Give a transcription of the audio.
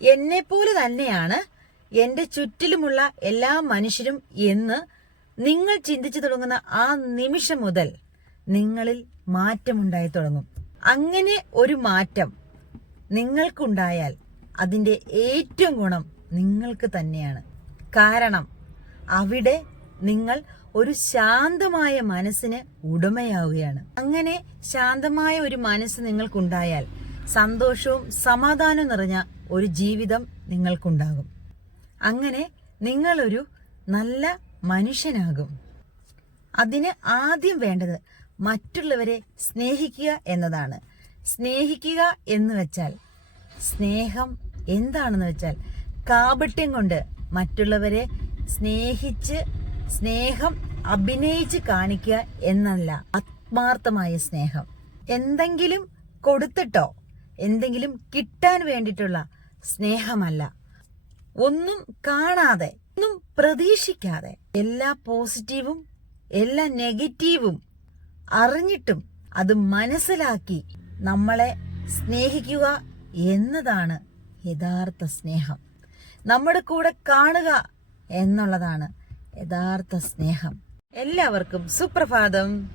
എന്നെപ്പോലെ തന്നെയാണ് എന്റെ ചുറ്റിലുമുള്ള എല്ലാ മനുഷ്യരും എന്ന് നിങ്ങൾ ചിന്തിച്ചു തുടങ്ങുന്ന ആ നിമിഷം മുതൽ നിങ്ങളിൽ മാറ്റമുണ്ടായി തുടങ്ങും. അങ്ങനെ ഒരു മാറ്റം നിങ്ങൾക്കുണ്ടായാൽ അതിന്റെ ഏറ്റവും ഗുണം നിങ്ങൾക്ക് തന്നെയാണ്. കാരണം അവിടെ നിങ്ങൾ ഒരു ശാന്തമായ മനസ്സിന് ഉടമയാവുകയാണ്. അങ്ങനെ ശാന്തമായ ഒരു മനസ്സ് നിങ്ങൾക്കുണ്ടായാൽ സന്തോഷവും സമാധാനവും നിറഞ്ഞ ഒരു ജീവിതം നിങ്ങൾക്കുണ്ടാകും. അങ്ങനെ നിങ്ങളൊരു നല്ല മനുഷ്യനാകും. അതിന് ആദ്യം വേണ്ടത് മറ്റുള്ളവരെ സ്നേഹിക്കുക എന്നതാണ്. സ്നേഹിക്കുക എന്ന് വെച്ചാൽ, സ്നേഹം എന്താണെന്ന് വെച്ചാൽ കാപട്യം കൊണ്ട് മറ്റുള്ളവരെ സ്നേഹിച്ച് സ്നേഹം അഭിനയിച്ച് കാണിക്കുക എന്നല്ല ആത്മാർത്ഥമായ സ്നേഹം. എന്തെങ്കിലും കൊടുത്തിട്ടോ എന്തെങ്കിലും കിട്ടാൻ വേണ്ടിയിട്ടുള്ള സ്നേഹമല്ല. ഒന്നും കാണാതെ, ഒന്നും പ്രതീക്ഷിക്കാതെ, എല്ലാ പോസിറ്റീവും എല്ലാ നെഗറ്റീവും അറിഞ്ഞിട്ടും അത് മനസ്സിലാക്കി നമ്മളെ സ്നേഹിക്കുക എന്നതാണ് യഥാർത്ഥ സ്നേഹം. നമ്മുടെ കൂടെ കാണുക എന്നുള്ളതാണ് യഥാർത്ഥ സ്നേഹം. എല്ലാവർക്കും സുപ്രഭാതം.